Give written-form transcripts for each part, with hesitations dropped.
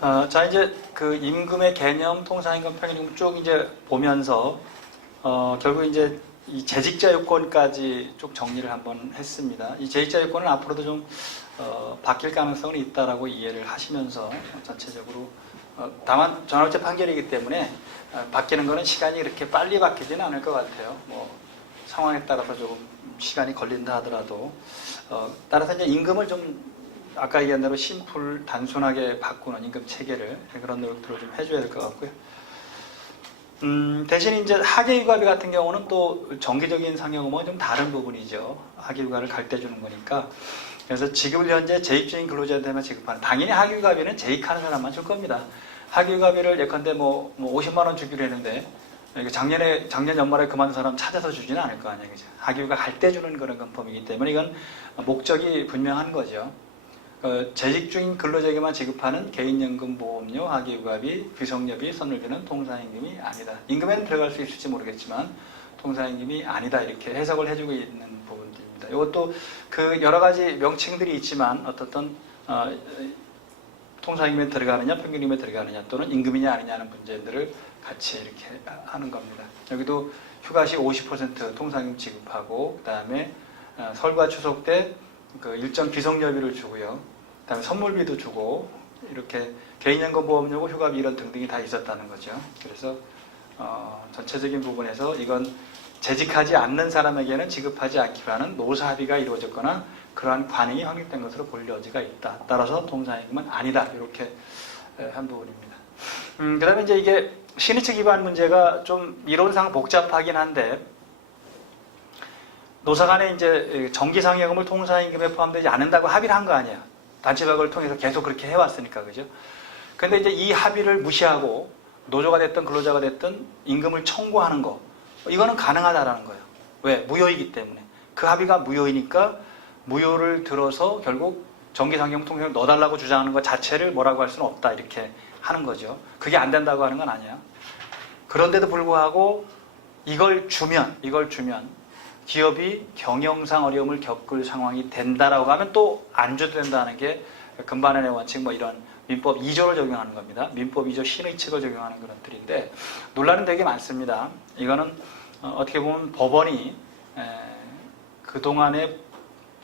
자, 이제 그 임금의 개념, 통상임금, 평균임금 쭉 이제 보면서, 결국 이제 이 재직자 요건까지 쭉 정리를 한번 했습니다. 이 재직자 요건은 앞으로도 좀, 바뀔 가능성은 있다라고 이해를 하시면서 전체적으로, 다만 전환제 판결이기 때문에 바뀌는 거는 시간이 그렇게 빨리 바뀌지는 않을 것 같아요. 뭐, 상황에 따라서 조금 시간이 걸린다 하더라도, 따라서 이제 임금을 좀 아까 얘기한 대로 심플, 단순하게 바꾸는 임금 체계를 그런 노력들을 좀 해줘야 될 것 같고요. 대신 이제 학예휴가비 같은 경우는 또 정기적인 상여금은 좀 다른 부분이죠. 학예휴가를 갈 때 주는 거니까. 그래서 지금 현재 재직 중인 근로자한테만 지급하는, 당연히 학예휴가비는 재직하는 사람만 줄 겁니다. 학예휴가비를 예컨대 뭐 50만 원 주기로 했는데 작년 연말에 그만둔 사람 찾아서 주지는 않을 거 아니에요. 그죠? 학예휴가 갈 때 주는 그런 금품이기 때문에 이건 목적이 분명한 거죠. 재직 중인 근로자에게만 지급하는 개인연금 보험료, 학예휴가비, 귀성료비, 선물비는 통상임금이 아니다. 임금에는 들어갈 수 있을지 모르겠지만 통상임금이 아니다. 이렇게 해석을 해주고 있는 부분들입니다. 이것도 그 여러 가지 명칭들이 있지만 어떻든 통상임금에 들어가느냐, 평균임금에 들어가느냐, 또는 임금이냐 아니냐는 문제들을 같이 이렇게 하는 겁니다. 여기도 휴가시 50% 통상임금 지급하고, 그 다음에 설과 추석 때 그 일정 귀성료비를 주고요. 그다음에 선물비도 주고, 이렇게 개인연금 보험료고 휴가비 이런 등등이 다 있었다는 거죠. 그래서 전체적인 부분에서 이건 재직하지 않는 사람에게는 지급하지 않기로 하는 노사합의가 이루어졌거나 그러한 관행이 확립된 것으로 볼 여지가 있다. 따라서 통상임금은 아니다. 이렇게 한 부분입니다. 그 다음에 이제 이게 신의체 기반 문제가 좀 이론상 복잡하긴 한데, 노사 간에 이제 정기상여금을 통상임금에 포함되지 않는다고 합의를 한 거 아니에요. 단체박을 통해서 계속 그렇게 해왔으니까, 그죠? 근데 이제 이 합의를 무시하고 노조가 됐든 근로자가 됐든 임금을 청구하는 거, 이거는 가능하다라는 거예요. 왜? 무효이기 때문에. 그 합의가 무효이니까 무효를 들어서 결국 정기상여금 통상임금을 넣어달라고 주장하는 것 자체를 뭐라고 할 수는 없다. 이렇게 하는 거죠. 그게 안 된다고 하는 건 아니야. 그런데도 불구하고 이걸 주면 기업이 경영상 어려움을 겪을 상황이 된다라고 하면 또 안 줘도 된다는 게 금반환의 원칙, 뭐 이런 민법 2조를 적용하는 겁니다. 민법 2조 신의칙을 적용하는 그런 틀인데, 논란은 되게 많습니다. 이거는 어떻게 보면 법원이 그동안의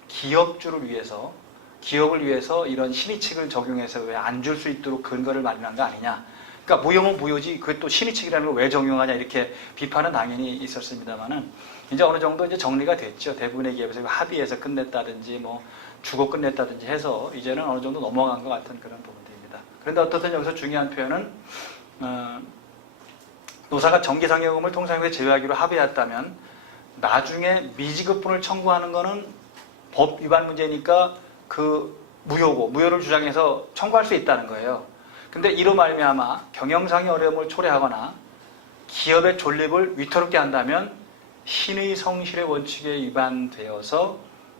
기업주를 위해서, 기업을 위해서 이런 신의칙을 적용해서 왜 안 줄 수 있도록 근거를 마련한 거 아니냐. 그러니까 무효면 무효지, 그게 또 신의칙이라는 걸 왜 적용하냐, 이렇게 비판은 당연히 있었습니다만은, 이제 어느 정도 이제 정리가 됐죠. 대부분의 기업에서 합의해서 끝냈다든지, 뭐, 주고 끝냈다든지 해서, 이제는 어느 정도 넘어간 것 같은 그런 부분들입니다. 그런데 어떻든 여기서 중요한 표현은, 노사가 정기상여금을 통상임금에 제외하기로 합의했다면, 나중에 미지급분을 청구하는 거는 법 위반 문제니까 그 무효고, 무효를 주장해서 청구할 수 있다는 거예요. 근데 이로 말미암아 경영상의 어려움을 초래하거나 기업의 존립을 위태롭게 한다면 신의 성실의 원칙에 위반되어서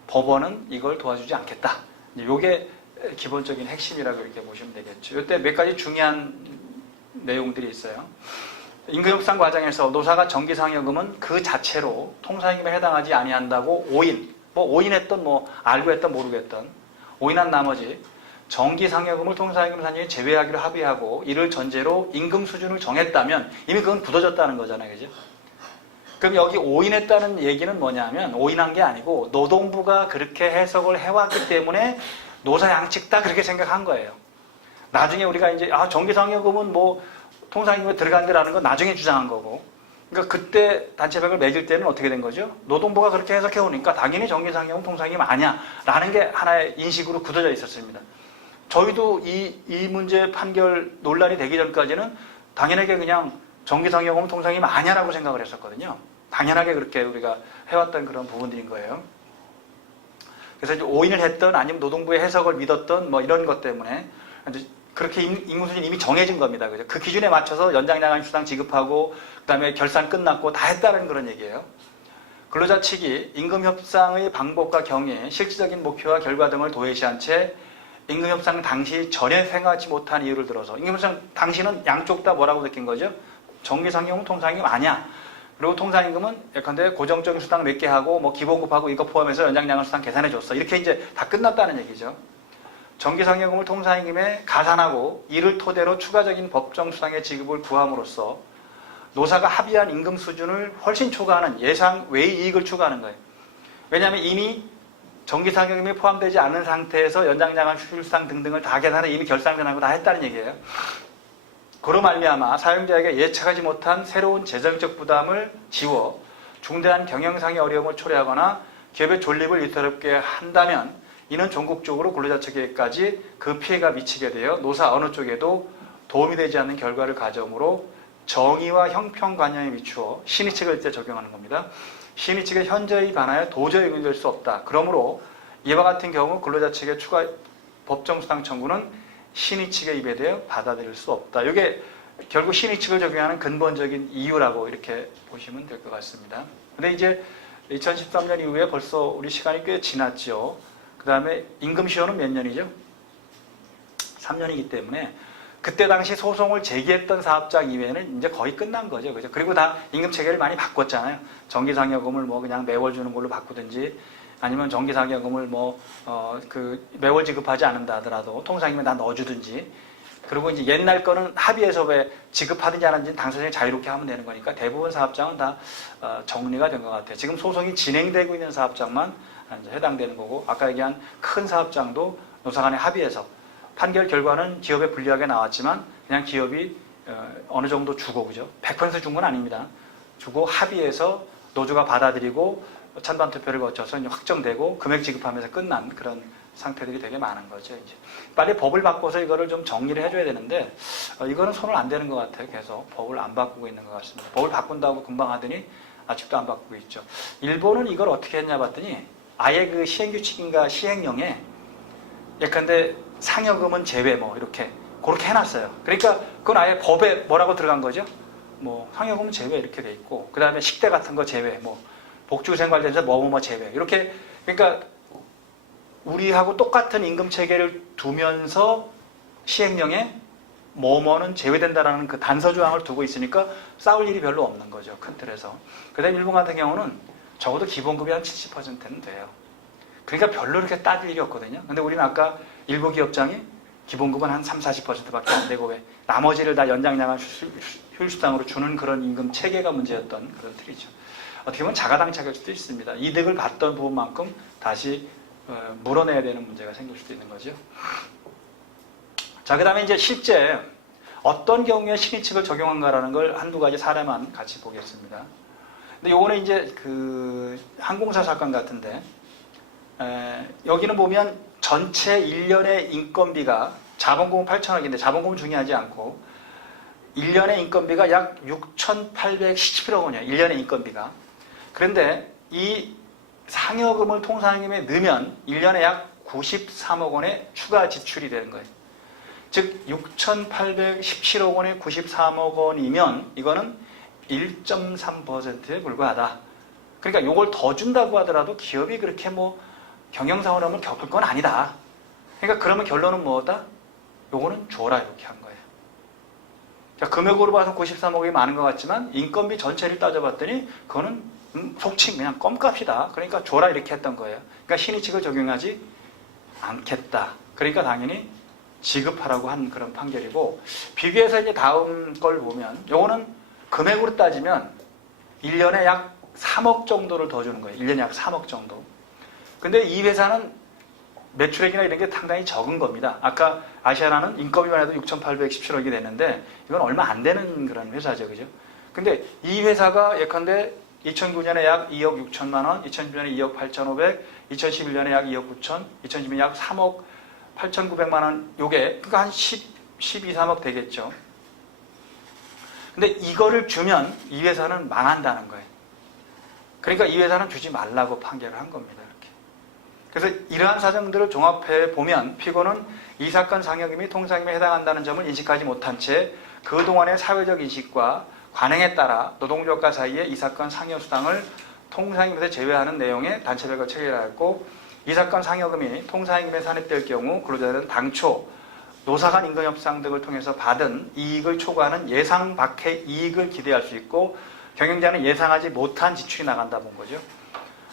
법원은 이걸 도와주지 않겠다. 이게 기본적인 핵심이라고 이렇게 보시면 되겠죠. 이때 몇 가지 중요한 내용들이 있어요. 임금협상 과정에서 노사가 정기상여금은 그 자체로 통상임금에 해당하지 아니한다고 오인, 뭐 오인했던, 뭐 알고 했던 모르고 했던, 오인한 나머지 정기상여금을 통상임금 산정에 제외하기로 합의하고 이를 전제로 임금 수준을 정했다면 이미 그건 굳어졌다는 거잖아요. 그죠? 그럼 여기 오인했다는 얘기는 뭐냐면, 오인한 게 아니고 노동부가 그렇게 해석을 해왔기 때문에 노사 양측 다 그렇게 생각한 거예요. 나중에 우리가 이제 정기상여금은 뭐 통상임금에 들어간다라는 건 나중에 주장한 거고, 그러니까 그때 단체백을 맺을 때는 어떻게 된 거죠? 노동부가 그렇게 해석해 오니까 당연히 정기상여금 통상임금 아니야 라는 게 하나의 인식으로 굳어져 있었습니다. 저희도 이 문제 판결 논란이 되기 전까지는 당연하게 그냥 정기상여금은 통상임금 아니야라고 생각을 했었거든요. 당연하게 그렇게 우리가 해왔던 그런 부분들인 거예요. 그래서 이제 오인을 했던, 아니면 노동부의 해석을 믿었던, 뭐 이런 것 때문에 그렇게 임금 수준이 이미 정해진 겁니다. 그죠? 그 기준에 맞춰서 연장량한 수당 지급하고, 그 다음에 결산 끝났고 다 했다는 그런 얘기예요. 근로자 측이 임금협상의 방법과 경위, 실질적인 목표와 결과 등을 도외시한 채 임금협상 당시 전혀 행하지 못한 이유를 들어서, 임금협상 당시는 양쪽 다 뭐라고 느낀 거죠? 정기상여금은 통상임금 아니야. 그리고 통상임금은 예컨대 고정적인 수당 몇 개 하고 뭐 기본급하고 이거 포함해서 연장량한 수당 계산해 줬어. 이렇게 이제 다 끝났다는 얘기죠. 정기상여금을 통상임금에 가산하고 이를 토대로 추가적인 법정수당의 지급을 구함으로써 노사가 합의한 임금 수준을 훨씬 초과하는 예상 외의 이익을 추구하는 거예요. 왜냐하면 이미 정기상여금이 포함되지 않은 상태에서 연장량한 휴일수당 등등을 다 계산해 이미 결산하고 다 했다는 얘기예요. 그로 말미암아 사용자에게 예측하지 못한 새로운 재정적 부담을 지워 중대한 경영상의 어려움을 초래하거나 기업의 존립을 위태롭게 한다면 이는 전국적으로 근로자체계까지 그 피해가 미치게 되어 노사 어느 쪽에도 도움이 되지 않는 결과를 가져오므로 정의와 형평관념에 비추어 신의칙을 이때 적용하는 겁니다. 신의칙에 현저히 반하여 도저히 응용될 수 없다. 그러므로 이와 같은 경우 근로자 측의 추가 법정수당 청구는 신의칙에 입에대어 받아들일 수 없다. 이게 결국 신의칙을 적용하는 근본적인 이유라고 이렇게 보시면 될 것 같습니다. 근데 이제 2013년 이후에 벌써 우리 시간이 꽤 지났죠. 그 다음에 임금시효는 몇 년이죠? 3년이기 때문에 그때 당시 소송을 제기했던 사업장 이외에는 이제 거의 끝난 거죠. 그죠? 그리고 다 임금 체계를 많이 바꿨잖아요. 정기상여금을 뭐 그냥 매월 주는 걸로 바꾸든지 아니면 정기상여금을 매월 지급하지 않는다 하더라도 통상임에 다 넣어주든지 그리고 이제 옛날 거는 합의해서 왜 지급하든지 안 하든지 당사자이 자유롭게 하면 되는 거니까 대부분 사업장은 다 정리가 된 것 같아요. 지금 소송이 진행되고 있는 사업장만 이제 해당되는 거고 아까 얘기한 큰 사업장도 노사 간에 합의해서 판결 결과는 기업에 불리하게 나왔지만 그냥 기업이 어느 정도 주고 그죠? 100% 준 건 아닙니다. 주고 합의해서 노조가 받아들이고 찬반 투표를 거쳐서 이제 확정되고 금액 지급하면서 끝난 그런 상태들이 되게 많은 거죠. 이제 빨리 법을 바꿔서 이거를 좀 정리를 해줘야 되는데 이거는 손을 안 대는 것 같아요. 계속 법을 안 바꾸고 있는 것 같습니다. 법을 바꾼다고 금방 하더니 아직도 안 바꾸고 있죠. 일본은 이걸 어떻게 했냐 봤더니 아예 그 시행규칙인가 시행령에 예컨대 상여금은 제외 이렇게 그렇게 해놨어요. 그러니까 그건 아예 법에 뭐라고 들어간 거죠? 상여금은 제외 이렇게 돼 있고 그 다음에 식대 같은 거 제외 복지후생 관련해서 뭐뭐 제외 이렇게 그러니까 우리하고 똑같은 임금 체계를 두면서 시행령에 뭐뭐는 제외된다라는 그 단서 조항을 두고 있으니까 싸울 일이 별로 없는 거죠. 큰 틀에서. 그 다음에 일본 같은 경우는 적어도 기본급이 한 70%는 돼요. 그러니까 별로 이렇게 따질 일이 없거든요. 근데 우리는 아까 일부 기업장이 기본급은 한 30~40%밖에 안 되고 왜 나머지를 다 연장량한 휴일수당으로 주는 그런 임금 체계가 문제였던 그런 틀이죠. 어떻게 보면 자가당착일 수도 있습니다. 이득을 받던 부분만큼 다시 물어내야 되는 문제가 생길 수도 있는 거죠. 자, 그 다음에 이제 실제 어떤 경우에 신의칙을 적용한가라는 걸 한두 가지 사례만 같이 보겠습니다. 근데 요거는 이제 그 항공사 사건 같은데 여기는 보면 전체 1년의 인건비가 자본금은 8천억인데 자본금은 중요하지 않고 1년의 인건비가 약 6,817억 원이에요. 1년의 인건비가. 그런데 이 상여금을 통상임금에 넣으면 1년에 약 93억 원의 추가 지출이 되는 거예요. 즉 6,817억 원에 93억 원이면 이거는 1.3%에 불과하다. 그러니까 이걸 더 준다고 하더라도 기업이 그렇게 경영상 어려움을 겪을 건 아니다. 그러니까 그러면 결론은 뭐다? 요거는 줘라 이렇게 한 거예요. 자, 금액으로 봐서 93억이 많은 것 같지만 인건비 전체를 따져봤더니 그거는 속칭 그냥 껌값이다. 그러니까 줘라 이렇게 했던 거예요. 그러니까 신의칙을 적용하지 않겠다. 그러니까 당연히 지급하라고 한 그런 판결이고 비교해서 이제 다음 걸 보면 요거는 금액으로 따지면 1년에 약 3억 정도를 더 주는 거예요. 1년에 약 3억 정도. 근데 이 회사는 매출액이나 이런 게 상당히 적은 겁니다. 아까 아시아나는 인건비만 해도 6,817억이 됐는데 이건 얼마 안 되는 그런 회사죠. 그죠? 근데 이 회사가 예컨대 2009년에 약 2억 6천만 원, 2010년에 2억 8,500, 2011년에 약 2억 9천, 2012년에 약 3억 8,900만 원, 요게 그러니까 한 12, 3억 되겠죠. 근데 이거를 주면 이 회사는 망한다는 거예요. 그러니까 이 회사는 주지 말라고 판결을 한 겁니다. 이렇게. 그래서 이러한 사정들을 종합해 보면 피고는 이 사건 상여금이 통상임에 해당한다는 점을 인식하지 못한 채 그동안의 사회적 인식과 관행에 따라 노동조합과 사이에 이 사건 상여수당을 통상임에서 제외하는 내용의 단체별과 체결하였고 이 사건 상여금이 통상임에 산입될 경우 근로자들은 당초 노사 간 임금협상 등을 통해서 받은 이익을 초과하는 예상 밖의 이익을 기대할 수 있고 경영자는 예상하지 못한 지출이 나간다 본 거죠.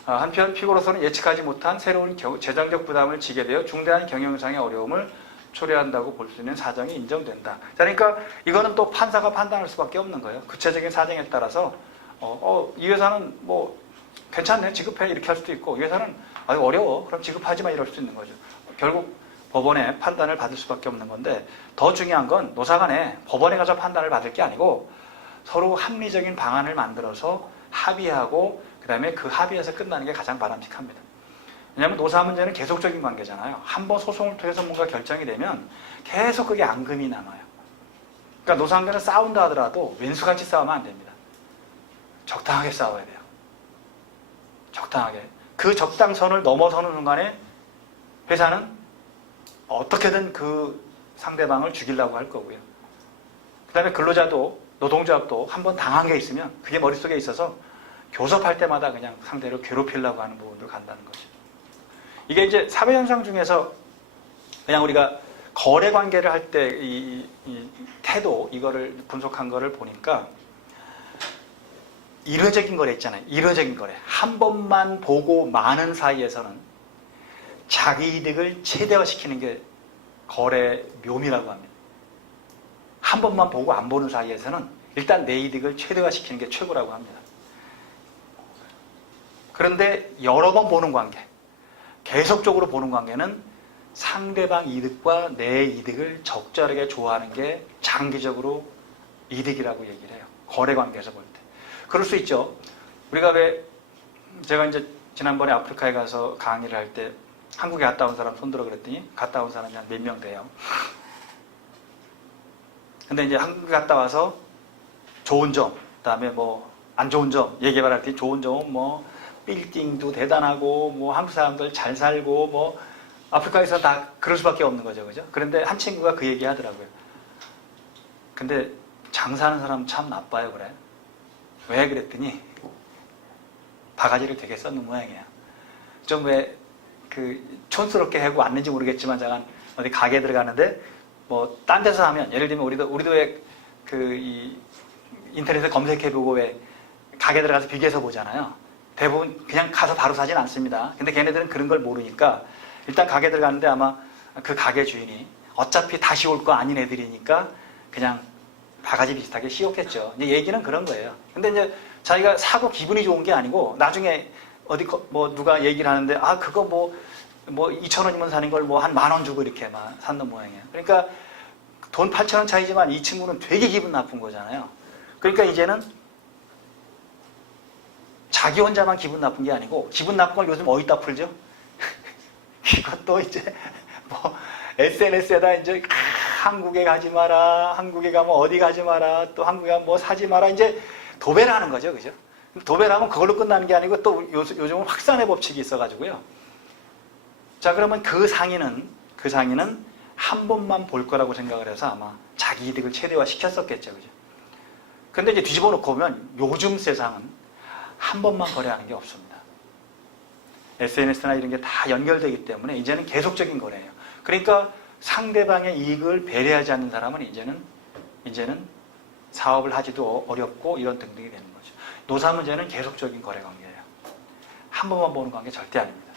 한편 피고로서는 예측하지 못한 새로운 재정적 부담을 지게 되어 중대한 경영상의 어려움을 초래한다고 볼 수 있는 사정이 인정된다. 그러니까 이거는 또 판사가 판단할 수밖에 없는 거예요. 구체적인 사정에 따라서 이 회사는 뭐 괜찮네, 지급해, 이렇게 할 수도 있고, 이 회사는 아유 어려워, 그럼 지급하지 마, 이럴 수 있는 거죠. 결국 법원의 판단을 받을 수밖에 없는 건데, 더 중요한 건 노사간에 법원에 가서 판단을 받을 게 아니고 서로 합리적인 방안을 만들어서 합의하고 그 다음에 그 합의에서 끝나는 게 가장 바람직합니다. 왜냐하면 노사 문제는 계속적인 관계잖아요. 한번 소송을 통해서 뭔가 결정이 되면 계속 그게 앙금이 남아요. 그러니까 노사 관계는 싸운다 하더라도 왼수같이 싸우면 안 됩니다. 적당하게 싸워야 돼요. 적당하게. 그 적당선을 넘어서는 순간에 회사는 어떻게든 그 상대방을 죽이려고 할 거고요. 그 다음에 근로자도 노동조합도 한번 당한 게 있으면 그게 머릿속에 있어서 교섭할 때마다 그냥 상대를 괴롭히려고 하는 부분으로 간다는 거죠. 이게 이제 사회현상 중에서 그냥 우리가 거래 관계를 할 때 이 태도, 이거를 분석한 거를 보니까 일회적인 거래 있잖아요. 일회적인 거래. 한 번만 보고 마는 사이에서는 자기 이득을 최대화시키는 게 거래 묘미라고 합니다. 한 번만 보고 안 보는 사이에서는 일단 내 이득을 최대화시키는 게 최고라고 합니다. 그런데 여러 번 보는 관계, 계속적으로 보는 관계는 상대방 이득과 내 이득을 적절하게 조화하는 게 장기적으로 이득이라고 얘기를 해요. 거래 관계에서 볼 때. 그럴 수 있죠. 우리가 왜, 제가 이제 지난번에 아프리카에 가서 강의를 할 때 한국에 갔다 온 사람 손들어 그랬더니 갔다 온 사람이 한 몇 명 돼요. 근데 이제 한국에 갔다 와서 좋은 점, 그 다음에 뭐 안 좋은 점 얘기해 말할 때 좋은 점은 뭐 빌딩도 대단하고 뭐 한국 사람들 잘 살고 뭐 아프리카에서 다 그럴 수밖에 없는 거죠. 그죠? 그런데 한 친구가 그 얘기 하더라고요. 근데 장사하는 사람 참 나빠요. 그래. 왜 그랬더니 바가지를 되게 썼는 모양이야. 좀 왜 그 촌스럽게 하고 왔는지 모르겠지만 잠깐 어디 가게 들어가는데 뭐 딴 데서 하면 예를 들면 우리도 왜 그 이 인터넷에 검색해보고 왜 가게 들어가서 비교해서 보잖아요. 대부분 그냥 가서 바로 사진 않습니다. 근데 걔네들은 그런 걸 모르니까 일단 가게 들어가는데 아마 그 가게 주인이 어차피 다시 올 거 아닌 애들이니까 그냥 바가지 비슷하게 씌웠겠죠. 이제 얘기는 그런 거예요. 근데 이제 자기가 사고 기분이 좋은 게 아니고 나중에 어디 뭐 누가 얘기를 하는데 그거 뭐 2,000원이면 사는 걸 뭐 한 10,000원 주고 이렇게 막 샀는 모양이에요. 그러니까 돈 8,000원 차이지만 이 친구는 되게 기분 나쁜 거잖아요. 그러니까 이제는 자기 혼자만 기분 나쁜 게 아니고 기분 나쁜 걸 요즘 어디다 풀죠? 이것도 이제 뭐 SNS에다 이제 한국에 가지 마라, 한국에 가면 어디 가지 마라, 또 한국에 가면 뭐 사지 마라, 이제 도배를 하는 거죠. 그죠? 도배를 하면 그걸로 끝나는 게 아니고 또 요즘은 확산의 법칙이 있어가지고요. 자, 그러면 그 상인은 한 번만 볼 거라고 생각을 해서 아마 자기 이득을 최대화 시켰었겠죠. 그죠? 근데 이제 뒤집어 놓고 보면 요즘 세상은 한 번만 거래하는 게 없습니다. SNS나 이런 게 다 연결되기 때문에 이제는 계속적인 거래예요. 그러니까 상대방의 이익을 배려하지 않는 사람은 이제는 사업을 하기도 어렵고 이런 등등이 되는 거죠. 노사 문제는 계속적인 거래 관계예요. 한 번만 보는 관계 절대 아닙니다.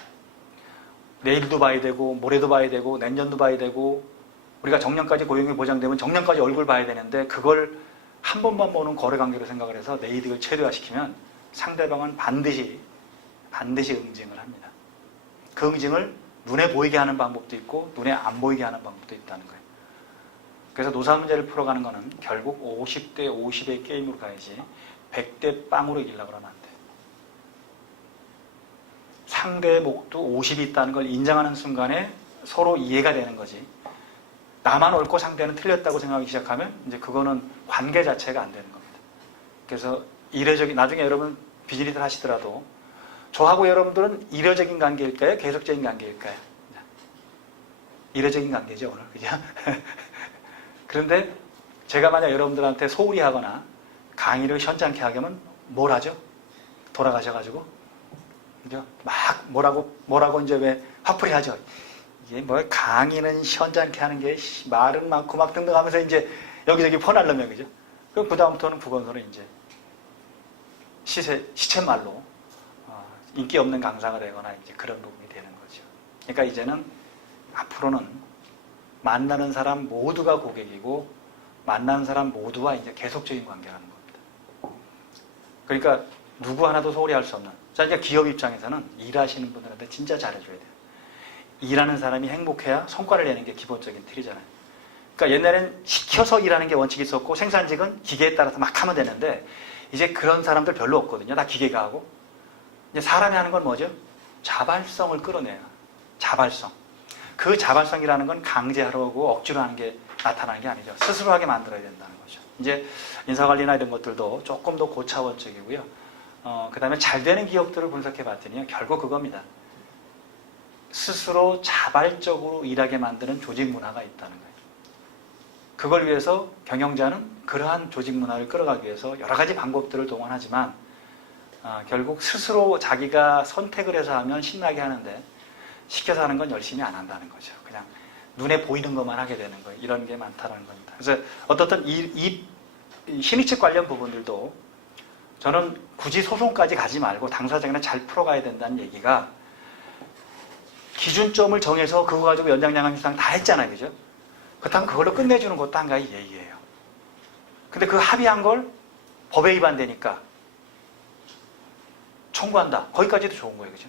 내일도 봐야 되고 모레도 봐야 되고 내년도 봐야 되고 우리가 정년까지 고용이 보장되면 정년까지 얼굴 봐야 되는데 그걸 한 번만 보는 거래 관계로 생각을 해서 내 이득을 최대화시키면 상대방은 반드시 응징을 합니다. 그 응징을 눈에 보이게 하는 방법도 있고 눈에 안 보이게 하는 방법도 있다는 거예요. 그래서 노사 문제를 풀어가는 거는 결국 50대 50의 게임으로 가야지 100대 빵으로 이기려고 그러면 안 돼. 상대의 목도 50이 있다는 걸 인정하는 순간에 서로 이해가 되는 거지. 나만 옳고 상대는 틀렸다고 생각하기 시작하면 이제 그거는 관계 자체가 안 되는 겁니다. 그래서 이례적인, 나중에 여러분 비즈니스를 하시더라도 저하고 여러분들은 이례적인 관계일까요? 계속적인 관계일까요? 이례적인 관계죠, 오늘. 그죠? 그런데 제가 만약 여러분들한테 소홀히 하거나 강의를 현장케 하면 뭘 하죠? 돌아가셔가지고. 그죠? 막 뭐라고 이제 왜 화풀이 하죠? 이게 뭐 강의는 현장케 하는 게 말은 많고 막 등등 하면서 이제 여기저기 퍼날려면, 그죠? 그럼 그다음부터는 그거는 이제 시쳇말로 인기 없는 강사가 되거나 이제 그런 부분이 되는 거죠. 그러니까 이제는 앞으로는 만나는 사람 모두가 고객이고 만나는 사람 모두와 이제 계속적인 관계라는 겁니다. 그러니까 누구 하나도 소홀히 할 수 없는. 자, 이제 기업 입장에서는 일하시는 분들한테 진짜 잘해줘야 돼요. 일하는 사람이 행복해야 성과를 내는 게 기본적인 틀이잖아요. 그러니까 옛날엔 시켜서 일하는 게 원칙이 있었고 생산직은 기계에 따라서 막 하면 되는데 이제 그런 사람들 별로 없거든요. 다 기계가 하고. 이제 사람이 하는 건 뭐죠? 자발성을 끌어내요. 자발성. 그 자발성이라는 건 강제하고 억지로 하는 게 나타나는 게 아니죠. 스스로 하게 만들어야 된다는 거죠. 이제 인사관리나 이런 것들도 조금 더 고차원적이고요. 그 다음에 잘 되는 기업들을 분석해 봤더니 결국 그겁니다. 스스로 자발적으로 일하게 만드는 조직 문화가 있다는 거예요. 그걸 위해서 경영자는 그러한 조직 문화를 끌어가기 위해서 여러 가지 방법들을 동원하지만 결국 스스로 자기가 선택을 해서 하면 신나게 하는데 시켜서 하는 건 열심히 안 한다는 거죠. 그냥 눈에 보이는 것만 하게 되는 거예요. 이런 게 많다는 겁니다. 그래서 어떻든 이 신입측 관련 부분들도 저는 굳이 소송까지 가지 말고 당사자가 잘 풀어가야 된다는 얘기가 기준점을 정해서 그거 가지고 연장량한 협상 다 했잖아요. 그죠? 그렇다면 그걸로 끝내주는 것도 한가지 예의예요. 근데 그 합의한 걸 법에 위반되니까 청구한다. 거기까지도 좋은 거예요. 그죠?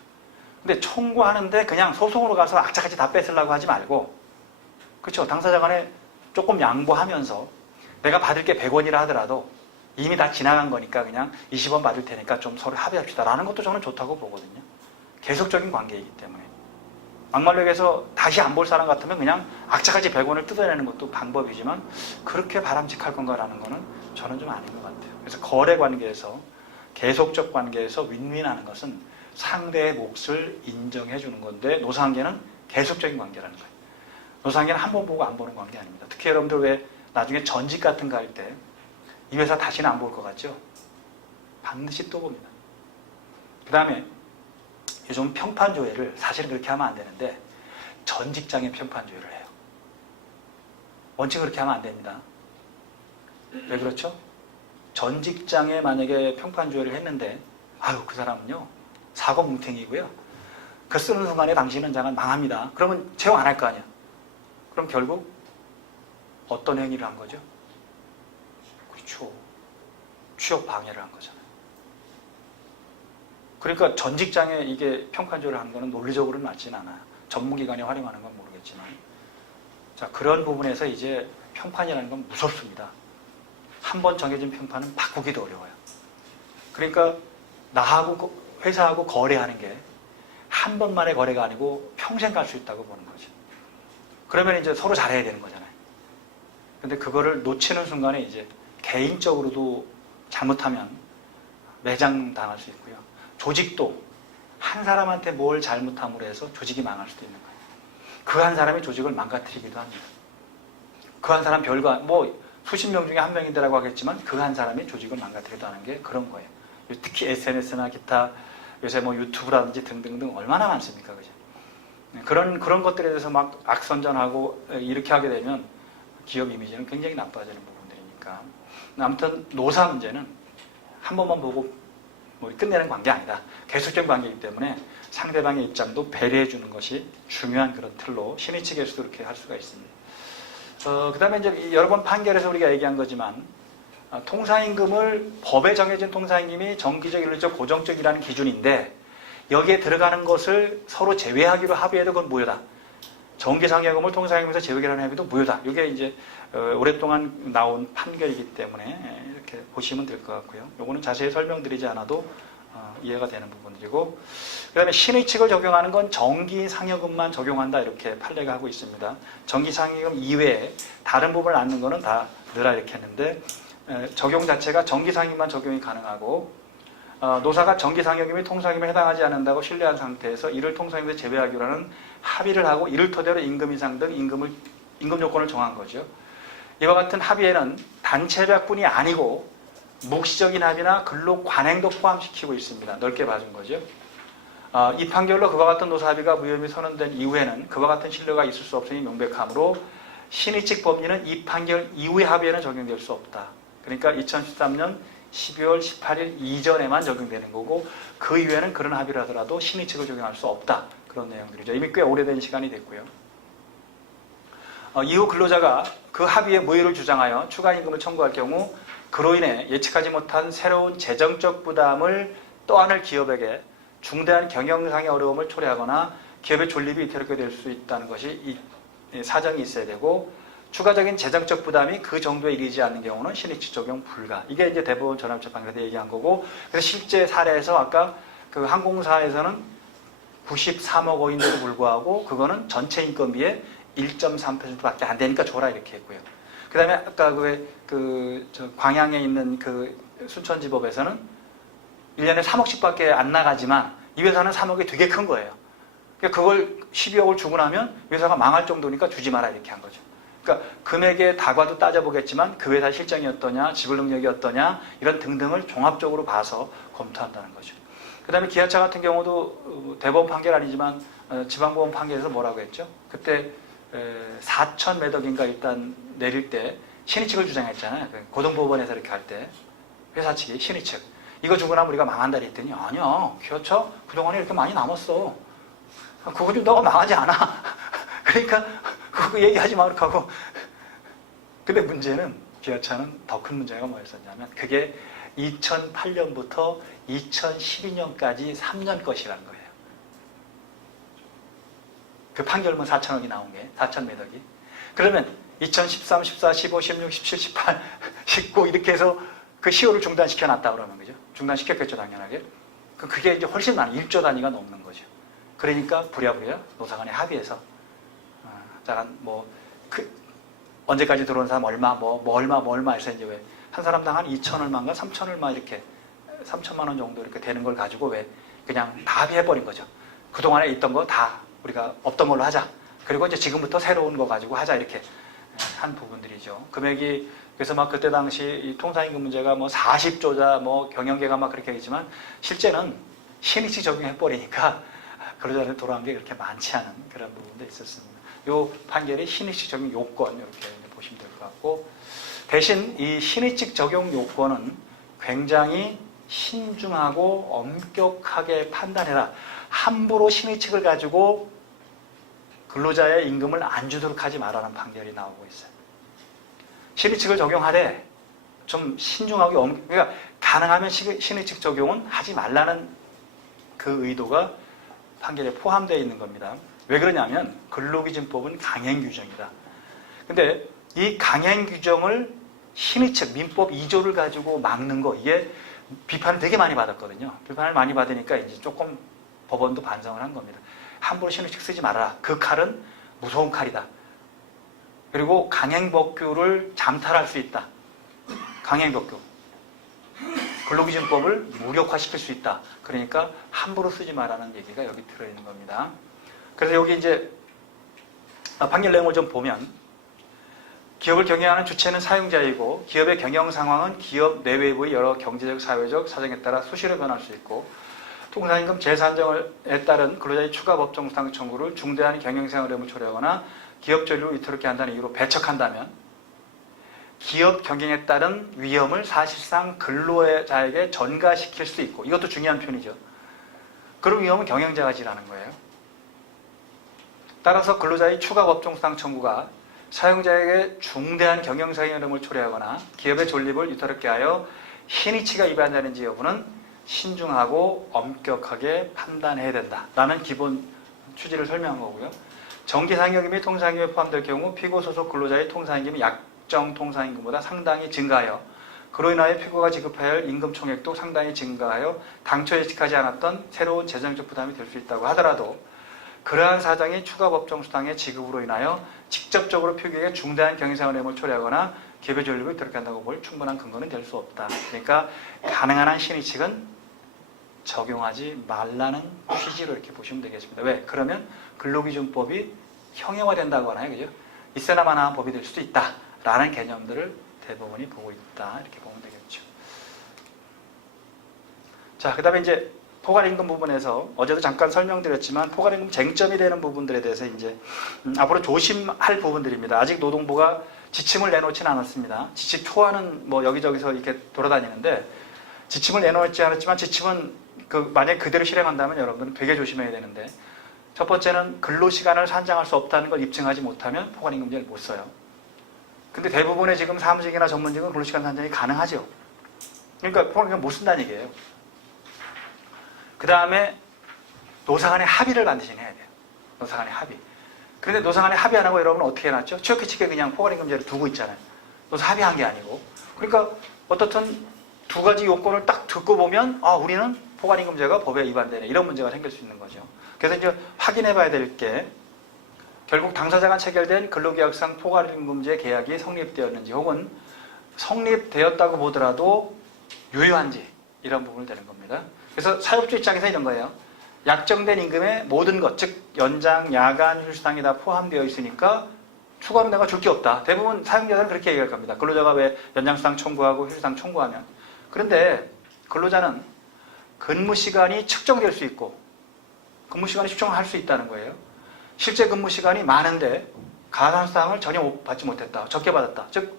근데 청구하는데 그냥 소송으로 가서 악착같이 다 뺏으려고 하지 말고, 그렇죠? 당사자 간에 조금 양보하면서 내가 받을 게 100원이라 하더라도 이미 다 지나간 거니까 그냥 20원 받을 테니까 좀 서로 합의합시다 라는 것도 저는 좋다고 보거든요. 계속적인 관계이기 때문에. 막말로 얘기해서 다시 안 볼 사람 같으면 그냥 악착같이 100원을 뜯어내는 것도 방법이지만 그렇게 바람직할 건가라는 거는 저는 좀 아닌 것 같아요. 그래서 거래 관계에서 계속적 관계에서 윈윈하는 것은 상대의 몫을 인정해 주는 건데 노사관계는 계속적인 관계라는 거예요. 노사관계는 한 번 보고 안 보는 관계 아닙니다. 특히 여러분들 왜 나중에 전직 같은 거 할 때 이 회사 다시는 안 볼 것 같죠? 반드시 또 봅니다. 그 다음에 요즘 평판조회를 사실은 그렇게 하면 안 되는데 전 직장에 평판조회를 해요. 원칙은 그렇게 하면 안 됩니다. 왜 그렇죠? 전 직장에 만약에 평판조회를 했는데 아유 그 사람은요 사고뭉탱이고요. 그 쓰는 순간에 당신은 장은 망합니다. 그러면 채용 안 할 거 아니야. 그럼 결국 어떤 행위를 한 거죠? 그렇죠. 취업 방해를 한 거잖아요. 그러니까 전 직장에 이게 평판조회를 하는 거는 논리적으로는 맞지는 않아요. 전문기관이 활용하는 건 모르겠지만. 자, 그런 부분에서 이제 평판이라는 건 무섭습니다. 한 번 정해진 평판은 바꾸기도 어려워요. 그러니까 나하고 회사하고 거래하는 게 한 번만의 거래가 아니고 평생 갈 수 있다고 보는 거죠. 그러면 이제 서로 잘해야 되는 거잖아요. 근데 그거를 놓치는 순간에 이제 개인적으로도 잘못하면 매장당할 수 있고요. 조직도 한 사람한테 뭘 잘못함으로 해서 조직이 망할 수도 있는 거예요. 그 한 사람이 조직을 망가뜨리기도 합니다. 그 한 사람 별거, 뭐 수십 명 중에 한 명인데라고 하겠지만 그 한 사람이 조직을 망가뜨리기도 하는 게 그런 거예요. 특히 SNS나 기타 요새 뭐 유튜브라든지 등등등 얼마나 많습니까? 그죠? 그런 것들에 대해서 막 악선전하고 이렇게 하게 되면 기업 이미지는 굉장히 나빠지는 부분들이니까. 아무튼 노사 문제는 한 번만 보고 뭐 끝내는 관계 아니다. 계속적인 관계이기 때문에 상대방의 입장도 배려해 주는 것이 중요한 그런 틀로 신의 측에서도 그렇게 할 수가 있습니다. 그 다음에 이제 여러 번 판결에서 우리가 얘기한 거지만 통상임금을 법에 정해진 통상임금이 정기적, 일률적, 고정적이라는 기준인데 여기에 들어가는 것을 서로 제외하기로 합의해도 그건 무효다. 정기상여금을 통상임금에서 제외하는 합의도 무효다. 이게 이제 오랫동안 나온 판결이기 때문에 이렇게 보시면 될 것 같고요. 요거는 자세히 설명드리지 않아도 이해가 되는 부분이고, 그 다음에 신의칙을 적용하는 건 정기상여금만 적용한다 이렇게 판례가 하고 있습니다. 정기상여금 이외에 다른 부분을 안는 거는 다 넣으라 이렇게 했는데 적용 자체가 정기상여금만 적용이 가능하고 노사가 정기상여금이 통상임금에 해당하지 않는다고 신뢰한 상태에서 이를 통상임금에서 제외하기로 하는 합의를 하고 이를 토대로 임금 인상 등 임금 요건을 정한 거죠. 이와 같은 합의에는 단체배분이 아니고 묵시적인 합의나 근로 관행도 포함시키고 있습니다. 넓게 봐준 거죠. 이 판결로 그와 같은 노사 합의가 무혐의 선언된 이후에는 그와 같은 신뢰가 있을 수 없으니 명백하므로 신의 측 법리는 이 판결 이후의 합의에는 적용될 수 없다. 그러니까 2013년 12월 18일 이전에만 적용되는 거고 그 이후에는 그런 합의를 하더라도 신의칙을 적용할 수 없다. 그런 내용들이죠. 이미 꽤 오래된 시간이 됐고요. 이후 근로자가 그 합의에 무효를 주장하여 추가 임금을 청구할 경우 그로 인해 예측하지 못한 새로운 재정적 부담을 떠안을 기업에게 중대한 경영상의 어려움을 초래하거나 기업의 존립이 위태롭게 될 수 있다는 것이 이 사정이 있어야 되고 추가적인 재정적 부담이 그 정도에 이르지 않는 경우는 신의칙 적용 불가. 이게 이제 대법원 전합재판에서 얘기한 거고 그래서 실제 사례에서 아까 그 항공사에서는 93억 원인데도 불구하고 그거는 전체 인건비의 1.3%밖에 안 되니까 줘라 이렇게 했고요. 그 다음에 아까 광양에 있는 그 순천지법에서는 1년에 3억씩밖에 안 나가지만 이 회사는 3억이 되게 큰 거예요. 그러니까 그걸 12억을 주고 나면 회사가 망할 정도니까 주지 마라 이렇게 한 거죠. 그러니까 금액의 다과도 따져보겠지만 그 회사 실정이 어떠냐, 지불 능력이 어떠냐 이런 등등을 종합적으로 봐서 검토한다는 거죠. 그 다음에 기아차 같은 경우도 대법원 판결 아니지만 지방법원 판결에서 뭐라고 했죠? 그때 4천 매덕인가 일단 내릴 때 신의칙을 주장했잖아요. 고등법원에서 이렇게 할 때 회사 측이 신의칙 이거 주고 나면 우리가 망한다 했더니 아니야 기아차 그동안에 이렇게 많이 남았어. 그거 좀 너가 망하지 않아. 그러니까 그거 얘기하지 마. 그렇게 하고. 근데 문제는 기아차는 더 큰 문제가 뭐였었냐면 그게 2008년부터 2012년까지 3년 것이라는 거예요. 그 판결문 4천억이 나온 게 4천 매덕이. 그러면 2013, 14, 15, 16, 17, 18, 19 이렇게 해서 그 시효를 중단시켜 놨다 그러는 거죠. 중단시켰겠죠 당연하게. 그게 이제 훨씬 많은 1조 단위가 넘는 거죠. 그러니까 부랴부랴 노사간에 합의해서 언제까지 들어온 사람 얼마 얼마 해서 이제 왜 한 사람당 한 2천 얼마인가 3천 얼마 이렇게 3천만 원 정도 이렇게 되는 걸 가지고 왜 그냥 다 합의해버린 거죠. 그동안에 있던 거 다 우리가 없던 걸로 하자. 그리고 이제 지금부터 새로운 거 가지고 하자 이렇게 한 부분들이죠. 금액이 그래서 막 그때 당시 이 통상임금 문제가 뭐 40조자 뭐 경영계가 막 그렇게 했지만 실제는 신의칙 적용해버리니까 근로자들 돌아온 게 그렇게 많지 않은 그런 부분도 있었습니다. 이 판결이 신의칙 적용 요건 이렇게 보시면 될 것 같고 대신 이 신의칙 적용 요건은 굉장히 신중하고 엄격하게 판단해라. 함부로 신의칙을 가지고 근로자의 임금을 안 주도록 하지 말라는 판결이 나오고 있어요. 신의칙을 적용하되 좀 신중하게 그러니까 가능하면 신의칙 적용은 하지 말라는 그 의도가 판결에 포함되어 있는 겁니다. 왜 그러냐면 근로기준법은 강행규정이다. 근데 이 강행규정을 신의칙 민법 2조를 가지고 막는 거 이게 비판을 되게 많이 받았거든요. 비판을 많이 받으니까 이제 조금 법원도 반성을 한 겁니다. 함부로 신의칙 쓰지 말아라. 그 칼은 무서운 칼이다. 그리고 강행법규를 잠탈할 수 있다. 강행법규. 근로기준법을 무력화시킬 수 있다. 그러니까 함부로 쓰지 말라는 얘기가 여기 들어있는 겁니다. 그래서 여기 이제 판결 내용을 좀 보면 기업을 경영하는 주체는 사용자이고 기업의 경영 상황은 기업 내외부의 여러 경제적, 사회적 사정에 따라 수시로 변할 수 있고 통상임금 재산정에 따른 근로자의 추가 법정 수당 청구를 중대한 경영상 어려움을 초래하거나 기업 전류를 위태롭게 한다는 이유로 배척한다면 기업 경영에 따른 위험을 사실상 근로자에게 전가시킬 수 있고 이것도 중요한 표현이죠. 그런 위험은 경영자가 지라는 거예요. 따라서 근로자의 추가 법정 수당 청구가 사용자에게 중대한 경영상의 어려움을 초래하거나 기업의 존립을 위태롭게 하여 신의치가 위반되는지 여부는 신중하고 엄격하게 판단해야 된다라는 기본 취지를 설명한 거고요. 정기상여금 및 통상임금에 포함될 경우 피고 소속 근로자의 통상임금이 약정 통상임금보다 상당히 증가하여 그로 인하여 피고가 지급해야 할 임금 총액도 상당히 증가하여 당초 예측하지 않았던 새로운 재정적 부담이 될 수 있다고 하더라도 그러한 사정이 추가 법정 수당의 지급으로 인하여 직접적으로 피고에게 중대한 경영상 어려움을 초래하거나 기업의 존립을 위태롭게 한다고 볼 충분한 근거는 될 수 없다. 그러니까 가능한 한 신의칙은 적용하지 말라는 취지로 이렇게 보시면 되겠습니다. 왜? 그러면 근로기준법이 형해화된다고 하나요? 그죠? 있어야만 한 법이 될 수도 있다라는 개념들을 대법원이 보고 있다. 이렇게 보면 되겠죠. 자, 그 다음에 이제 포괄임금 부분에서 어제도 잠깐 설명드렸지만 포괄임금 쟁점이 되는 부분들에 대해서 이제 앞으로 조심할 부분들입니다. 아직 노동부가 지침을 내놓지는 않았습니다. 지침 초안은 뭐 여기저기서 이렇게 돌아다니는데 지침을 내놓지 않았지만 지침은 만약에 그대로 실행한다면 여러분들은 되게 조심해야 되는데, 첫 번째는 근로시간을 산정할 수 없다는 걸 입증하지 못하면 포괄임금제를 못 써요. 근데 대부분의 지금 사무직이나 전문직은 근로시간 산정이 가능하죠. 그러니까 포괄임금 못 쓴다는 얘기예요. 그 다음에 노사간의 합의를 반드시 해야 돼요. 노사간의 합의. 그런데 노사간의 합의 안 하고 여러분은 어떻게 해놨죠? 취업규칙에 그냥 포괄임금제를 두고 있잖아요. 노사 합의한 게 아니고. 그러니까 어떻든 두 가지 요건을 딱 듣고 보면 우리는 포괄임금제가 법에 위반되네, 이런 문제가 생길 수 있는 거죠. 그래서 이제 확인해 봐야 될 게, 결국 당사자가 체결된 근로계약상 포괄임금제 계약이 성립되었는지, 혹은 성립되었다고 보더라도 유효한지, 이런 부분을 되는 겁니다. 그래서 사업주 입장에서 이런 거예요. 약정된 임금의 모든 것, 즉 연장, 야간, 휴수당이 다 포함되어 있으니까 추가로 내가 줄 게 없다. 대부분 사용자들은 그렇게 얘기할 겁니다. 근로자가 왜 연장수당 청구하고 휴수당 청구하면. 그런데 근로자는 근무시간이 측정될 수 있고 근무시간이 측정할 수 있다는 거예요. 실제 근무시간이 많은데 가산수당을 전혀 받지 못했다. 적게 받았다. 즉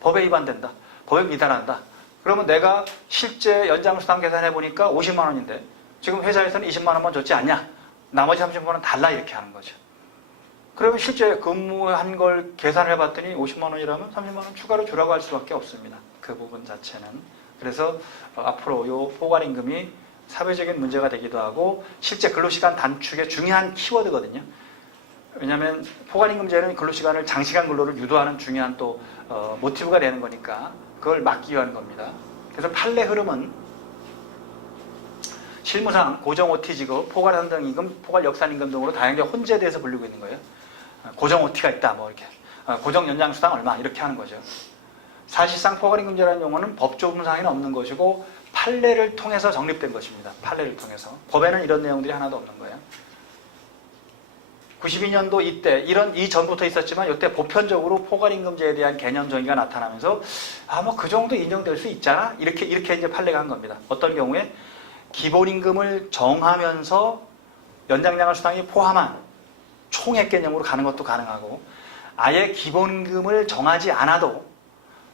법에 위반된다. 법에 미달한다. 그러면 내가 실제 연장수당 계산해 보니까 50만 원인데 지금 회사에서는 20만 원만 줬지 않냐? 나머지 30만 원 달라, 이렇게 하는 거죠. 그러면 실제 근무한 걸 계산을 해봤더니 50만 원이라면 30만 원 추가로 주라고 할 수밖에 없습니다. 그 부분 자체는. 그래서 앞으로 이 포괄임금이 사회적인 문제가 되기도 하고 실제 근로시간 단축의 중요한 키워드거든요. 왜냐하면 포괄임금제는 근로시간을, 장시간 근로를 유도하는 중요한 또 모티브가 되는 거니까 그걸 막기 위한 겁니다. 그래서 판례 흐름은 실무상 고정 OT 지급, 포괄 산정임금, 포괄 역산임금 등으로 다양하게 혼재돼서 불리고 있는 거예요. 고정 OT가 있다, 뭐 이렇게. 고정 연장수당 얼마, 이렇게 하는 거죠. 사실상 포괄임금제라는 용어는 법조문상에는 없는 것이고 판례를 통해서 정립된 것입니다. 판례를 통해서. 법에는 이런 내용들이 하나도 없는 거예요. 92년도 이때, 이전부터 있었지만 이때 보편적으로 포괄임금제에 대한 개념 정의가 나타나면서 뭐 그 정도 인정될 수 있잖아, 이렇게 이제 판례가 한 겁니다. 어떤 경우에 기본임금을 정하면서 연장량을 수당이 포함한 총액 개념으로 가는 것도 가능하고, 아예 기본임금을 정하지 않아도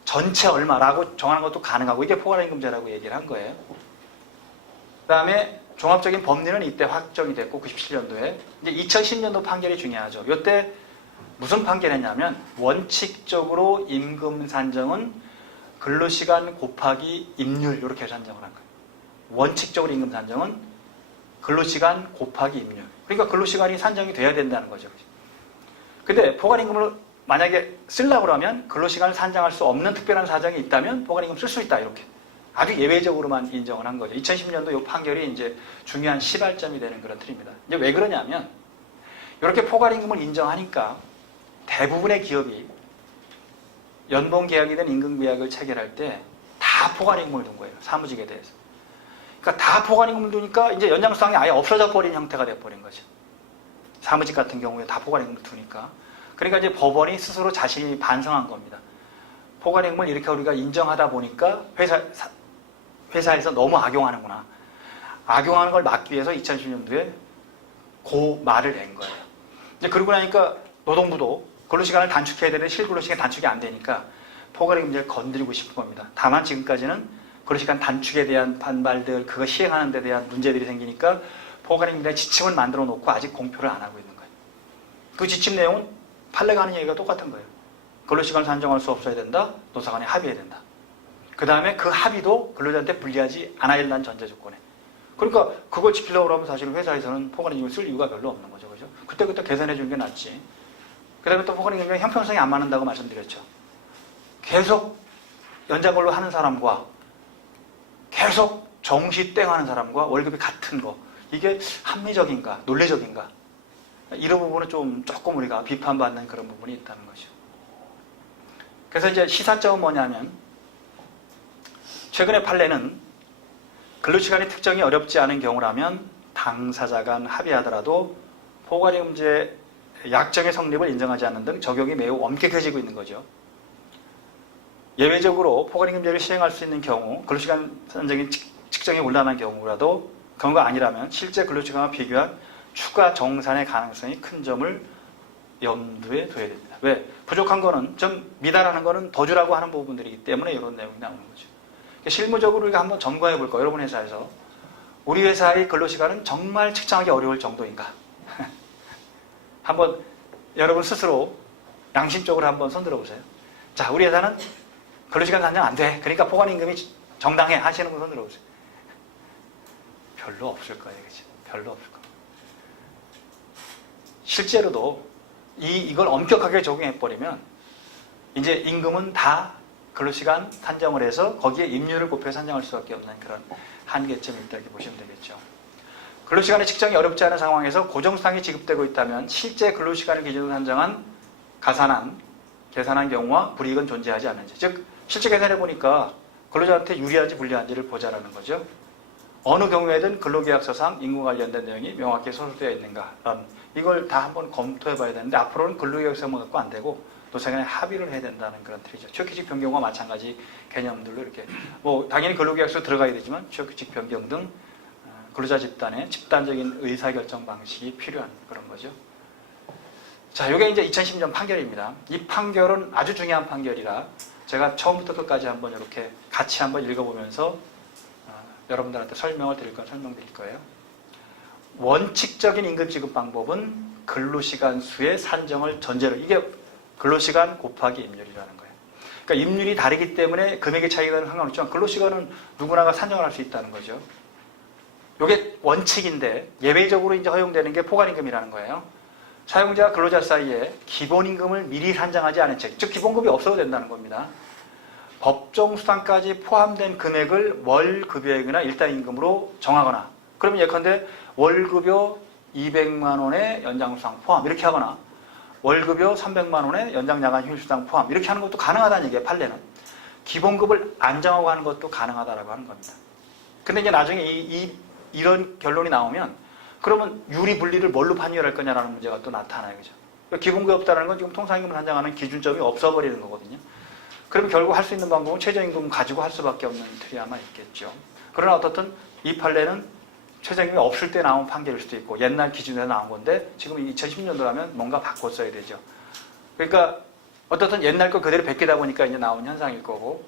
전체 얼마라고 정하는 것도 가능하고, 이게 포괄임금제라고 얘기를 한 거예요. 그 다음에 종합적인 법리는 이때 확정이 됐고 97년도에 이제 2010년도 판결이 중요하죠. 이때 무슨 판결을 했냐면, 원칙적으로 임금 산정은 근로시간 곱하기 임률, 이렇게 산정을 한 거예요. 원칙적으로 임금 산정은 근로시간 곱하기 임률. 그러니까 근로시간이 산정이 돼야 된다는 거죠. 근데 포괄임금을 만약에 쓰려고 하면 근로시간을 산정할 수 없는 특별한 사정이 있다면 포괄임금 쓸 수 있다, 이렇게 아주 예외적으로만 인정을 한 거죠. 2010년도 이 판결이 이제 중요한 시발점이 되는 그런 틀입니다. 이제 왜 그러냐면, 이렇게 포괄임금을 인정하니까 대부분의 기업이 연봉계약이든 임금계약을 체결할 때 다 포괄임금을 둔 거예요. 사무직에 대해서. 그러니까 다 포괄임금을 두니까 이제 연장수당이 아예 없어져 버린 형태가 돼버린 거죠. 사무직 같은 경우에 다 포괄임금을 두니까. 그러니까 이제 법원이 스스로 자신이 반성한 겁니다. 포괄임금을 이렇게 우리가 인정하다 보니까 회사에서 너무 악용하는구나. 악용하는 걸 막기 위해서 2010년도에 그 말을 낸 거예요. 이제 그러고 나니까 노동부도 근로시간을 단축해야 되는데 실근로시간이 단축이 안 되니까 포괄임금제를 건드리고 싶은 겁니다. 다만 지금까지는 근로시간 단축에 대한 반발들, 그거 시행하는 데 대한 문제들이 생기니까 포괄임금제 지침을 만들어 놓고 아직 공표를 안 하고 있는 거예요. 그 지침 내용은 판례가 하는 얘기가 똑같은 거예요. 근로시간을 산정할 수 없어야 된다. 노사간에 합의해야 된다. 그 다음에 그 합의도 근로자한테 불리하지 않아야 된다는 전제 조건에. 그러니까 그걸 지키려고 하면 사실 회사에서는 포괄임금을 쓸 이유가 별로 없는 거죠. 그죠? 그때 계산해 주는 게 낫지. 그 다음에 또 포괄임금이 형평성이 안 맞는다고 말씀드렸죠. 계속 연장근로 하는 사람과 계속 정시 땡 하는 사람과 월급이 같은 거, 이게 합리적인가, 논리적인가, 이런 부분은 조금 우리가 비판받는 그런 부분이 있다는 거죠. 그래서 이제 시사점은 뭐냐면, 최근의 판례는 근로시간의 특정이 어렵지 않은 경우라면 당사자 간 합의하더라도 포괄임금제 약정의 성립을 인정하지 않는 등 적용이 매우 엄격해지고 있는 거죠. 예외적으로 포괄임금제를 시행할 수 있는 경우, 근로시간 산정이 측정이 곤란한 경우가 아니라면 실제 근로시간과 비교한 추가 정산의 가능성이 큰 점을 염두에 둬야 됩니다. 왜? 부족한 거는, 좀 미달하는 거는 더 주라고 하는 부분들이기 때문에 이런 내용이 나오는 거죠. 실무적으로 우리가 한번 점검해 볼 거예요. 여러분 회사에서. 우리 회사의 근로시간은 정말 측정하기 어려울 정도인가? 한번 여러분 스스로 양심적으로 한번 손들어 보세요. 자, 우리 회사는 근로시간 산정 안 돼. 그러니까 포괄임금이 정당해 하시는 분 손들어 보세요. 별로 없을 거예요. 그치? 별로 없을 거예요. 실제로도 이걸 엄격하게 적용해버리면 이제 임금은 다 근로시간 산정을 해서 거기에 임률을 곱해 산정할 수밖에 없는 그런 한계점이 있다 이렇게 보시면 되겠죠. 근로시간의 측정이 어렵지 않은 상황에서 고정수당이 지급되고 있다면 실제 근로시간을 기준으로 산정한 계산한 경우와 불이익은 존재하지 않는지, 즉 실제 계산해 보니까 근로자한테 유리한지 불리한지를 보자라는 거죠. 어느 경우에든 근로계약서상 임금 관련된 내용이 명확히 소속되어 있는가, 이걸 다 한번 검토해 봐야 되는데 앞으로는 근로계약서만 갖고 안 되고 노사간에 합의를 해야 된다는 그런 틀이죠. 취업규칙 변경과 마찬가지 개념들로 이렇게 당연히 근로계약서 들어가야 되지만 취업규칙 변경 등 근로자 집단의 집단적인 의사결정 방식이 필요한 그런 거죠. 자, 이게 이제 2010년 판결입니다. 이 판결은 아주 중요한 판결이라 제가 처음부터 끝까지 한번 이렇게 같이 한번 읽어보면서 여러분들한테 설명드릴 거예요. 원칙적인 임금 지급 방법은 근로시간 수의 산정을 전제로, 이게 근로시간 곱하기 임률이라는 거예요. 그러니까 임률이 다르기 때문에 금액의 차이가 상관없지만 근로시간은 누구나가 산정을 할 수 있다는 거죠. 이게 원칙인데 예외적으로 이제 허용되는 게 포괄임금이라는 거예요. 사용자와 근로자 사이에 기본임금을 미리 산정하지 않은 채, 즉 기본급이 없어도 된다는 겁니다. 법정수당까지 포함된 금액을 월급여액이나 일당임금으로 정하거나, 그러면 예컨대 월급여 200만 원의 연장수당 포함 이렇게 하거나 월급여 300만 원의 연장야간 휴일수당 포함 이렇게 하는 것도 가능하다는 얘기예요. 판례는. 기본급을 안 정하고 하는 것도 가능하다라고 하는 겁니다. 근데 이제 나중에 이런 결론이 나오면 그러면 유리분리를 뭘로 판결할 거냐라는 문제가 또 나타나요. 그죠? 그러니까 기본급이 없다는 건 지금 통상임금을 산정하는 기준점이 없어버리는 거거든요. 그러면 결국 할 수 있는 방법은 최저임금 가지고 할 수밖에 없는 틀이 아마 있겠죠. 그러나 어떻든 이 판례는 최저임금이 없을 때 나온 판결일 수도 있고 옛날 기준에서 나온 건데 지금 2010년도라면 뭔가 바꿨어야 되죠. 그러니까 어떻든 옛날 거 그대로 베끼다 보니까 이제 나온 현상일 거고,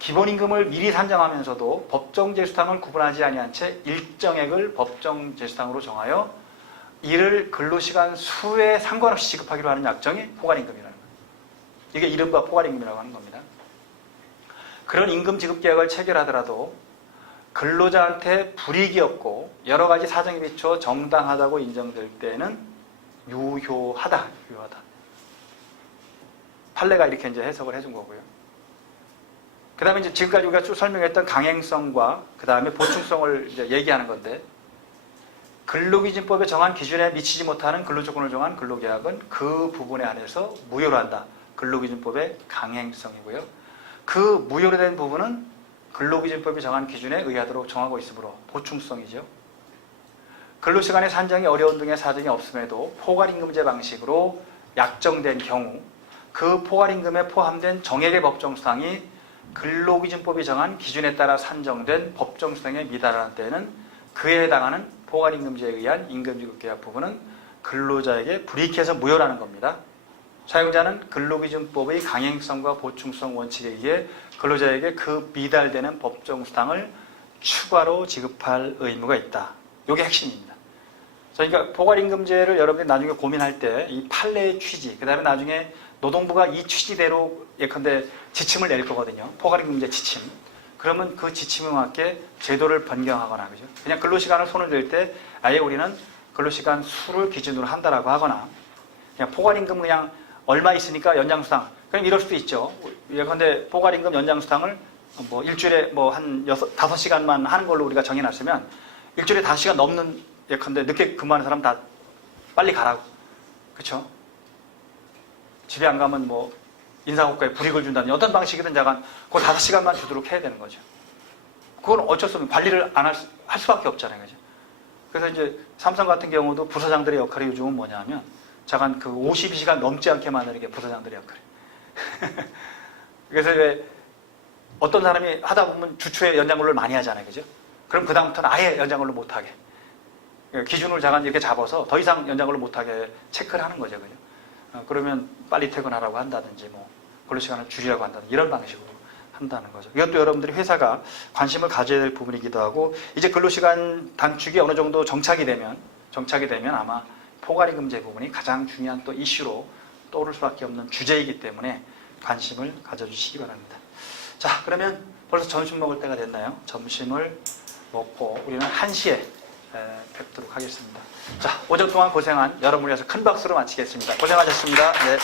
기본임금을 미리 산정하면서도 법정제수당을 구분하지 아니한 채 일정액을 법정제수당으로 정하여 이를 근로시간 수에 상관없이 지급하기로 하는 약정이 포괄임금이라는 거예요. 이게 이른바 포괄임금이라고 하는 겁니다. 그런 임금 지급 계약을 체결하더라도 근로자한테 불이익이 없고 여러 가지 사정에 비춰 정당하다고 인정될 때는 유효하다. 판례가 이렇게 이제 해석을 해준 거고요. 그 다음에 이제 지금까지 우리가 쭉 설명했던 강행성과 그 다음에 보충성을 이제 얘기하는 건데, 근로기준법에 정한 기준에 미치지 못하는 근로조건을 정한 근로계약은 그 부분에 한해서 무효로 한다. 근로기준법의 강행성이고요. 그 무효로 된 부분은 근로기준법이 정한 기준에 의하도록 정하고 있으므로 보충성이죠. 근로시간의 산정이 어려운 등의 사정이 없음에도 포괄임금제 방식으로 약정된 경우 그 포괄임금에 포함된 정액의 법정수당이 근로기준법이 정한 기준에 따라 산정된 법정수당에 미달하는 때에는 그에 해당하는 포괄임금제에 의한 임금지급계약 부분은 근로자에게 불이익해서 무효라는 겁니다. 사용자는 근로기준법의 강행성과 보충성 원칙에 의해 근로자에게 그 미달되는 법정수당을 추가로 지급할 의무가 있다. 이게 핵심입니다. 그러니까 포괄임금제를 여러분들이 나중에 고민할 때 이 판례의 취지, 그 다음에 나중에 노동부가 이 취지대로 예컨대 지침을 낼 거거든요. 포괄임금제 지침. 그러면 그 지침에 맞게 제도를 변경하거나, 그죠? 그냥 근로시간을 손을 댈 때 아예 우리는 근로시간 수를 기준으로 한다라고 하거나, 그냥 포괄임금 그냥 얼마 있으니까 연장수당. 그럼 이럴 수도 있죠. 예컨대 포괄임금 연장수당을 일주일에 한 5시간만 하는 걸로 우리가 정해놨으면 일주일에 5시간 넘는 예컨대 늦게 근무하는 사람 다 빨리 가라고. 그쵸? 집에 안 가면 인사고과에 불이익을 준다든지 어떤 방식이든 약간 그 5시간만 주도록 해야 되는 거죠. 그건 어쩔 수 없는 관리를 안 할 수밖에 없잖아요. 그죠? 그래서 이제 삼성 같은 경우도 부서장들의 역할이 요즘은 뭐냐면 잠깐 그 52시간 넘지 않게 만드는 게 부서장들의 역할이에요. 그래서 왜 어떤 사람이 하다 보면 주초에 연장근로를 많이 하잖아요. 그죠? 그럼 그다음부터는 아예 연장근로 못하게. 기준을 잠깐 이렇게 잡아서 더 이상 연장근로 못하게 체크를 하는 거죠. 그죠? 그러면 빨리 퇴근하라고 한다든지 근로시간을 줄이라고 한다든지 이런 방식으로 한다는 거죠. 이것도 여러분들이 회사가 관심을 가져야 될 부분이기도 하고, 이제 근로시간 단축이 어느 정도 정착이 되면 아마 포괄임금제 부분이 가장 중요한 또 이슈로 떠오를 수밖에 없는 주제이기 때문에 관심을 가져주시기 바랍니다. 자, 그러면 벌써 점심 먹을 때가 됐나요? 점심을 먹고 우리는 1시에 뵙도록 하겠습니다. 자, 오전 동안 고생한 여러분을 위해서 큰 박수로 마치겠습니다. 고생하셨습니다. 네.